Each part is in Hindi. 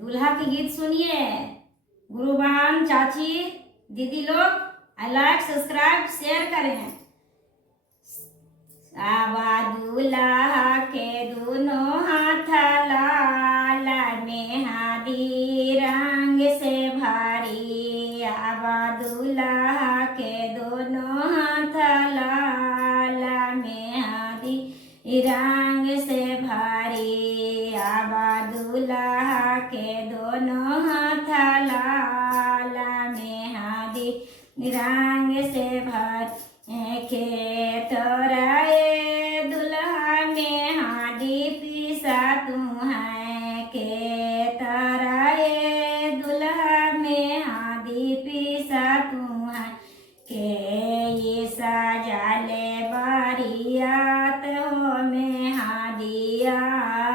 दूल्हा के गीत सुनिए। गुरु बहन, चाची, दीदी लोग लाइक, सब्सक्राइब, शेयर करें। आवा दूल्हा के दोनों हाथ लाल मेहंदी रंग से भारी। आवा दूल्हा के दोनों हाथ लाल मेहंदी रंग से भारी। आवा दूल्हा के दोनों हाथ लाल मेहंदी रंग से भारी। खेत राये दुल्हा मेहंदी पिसा तू है। खेत राये दुल्हा मेहंदी पिसा तू है। के ये सजाले बारियात हो मेहंदिया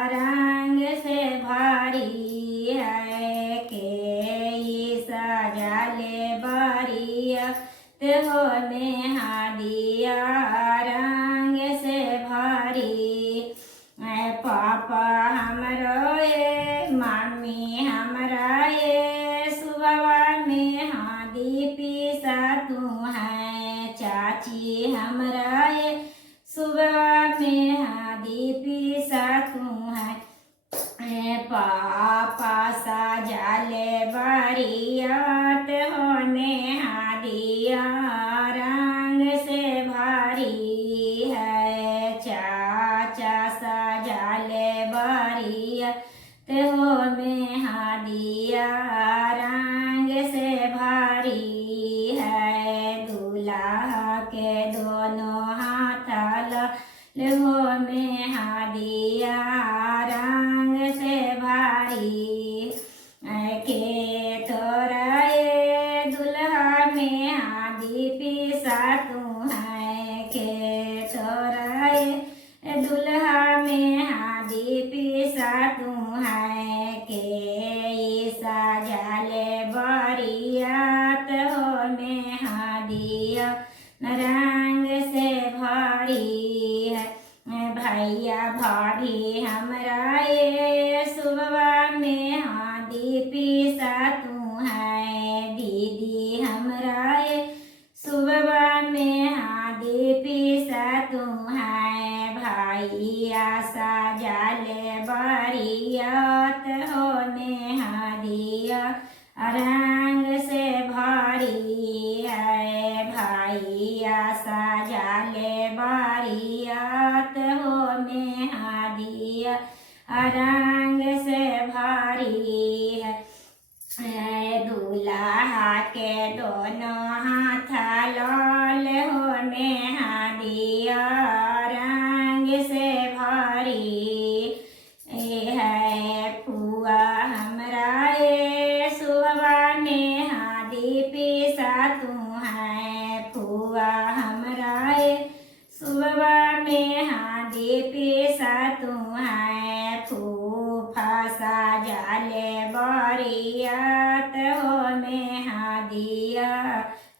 रंग से भारी है। के ये सजाले बारियात हो मेहंदिया रंग से भारी। पापा हमरो ये, मम्मी हमरा ये, सुबह मेहंदी पिसा तू है। चाची हमरा ये, सुबह मेहंदी पिसा तू है। पापा सजाले बारियात हो मेहंदिया रंग से भारी है। चाचा सजाले बारियात हो मेहंदिया रंग से भारी है। दूल्हा के दोनों हाथ लाल हो मेहंदिया रंग से भारी। के तोराए दुल्हा मेहंदी पिसा तू है। के तोराए दुल्हा मेहंदी पिसा तू है। के सजाले बारियात हो मेहंदिया रंग से भारी है। भैया भाभी हमरा ये, सुबह मेहंदी पिसा तू है। दीदी हमरा ये, सुबह मेहंदी पिसा तू है। भैया सजाले बारियात हो मेहंदिया रंग से भारी है। भैया सजाले बारियात हो मेहंदिया रंग से भारी है। दूल्हा के दोनों हाथ लाल हो मेहंदिया रंग से भारी है। फुआ हमरा ये, सुबह मेहंदी पिसा तू है। फुआ हमरा ये, सुबह मेहंदी पिसा तू है। फूफा सजाले बारियात हो मेहंदिया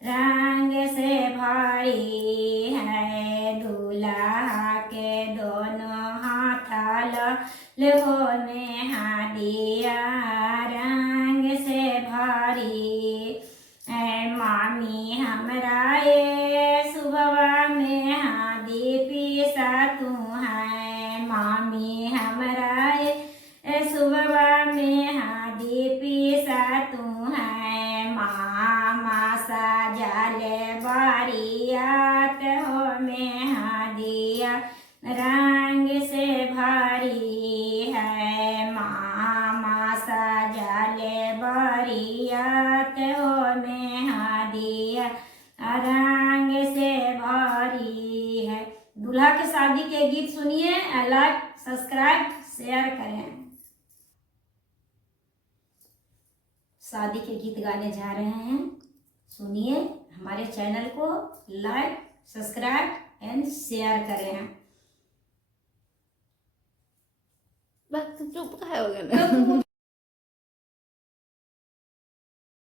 रंग से भारी है। दूल्हा के दोनों हाथ लाल हो मेहंदिया रंग से भारी। मामी हमरा ये, सुबह मेहंदी पिसा तू है। मामी हमरा ये, सुबह मेहंदी पिसा तू है। मामा सजाले बारियात हो मेहंदिया रंग से भारी है। मामा सजाले बारियात हो मेहंदिया रंग से भारी है। दूल्हा के शादी के गीत सुनिए। लाइक, सब्सक्राइब, शेयर करें। शादी के गीत गाने जा रहे हैं, सुनिए। हमारे चैनल को लाइक, सब्सक्राइब एंड शेयर करें। बस चुप का हो गया।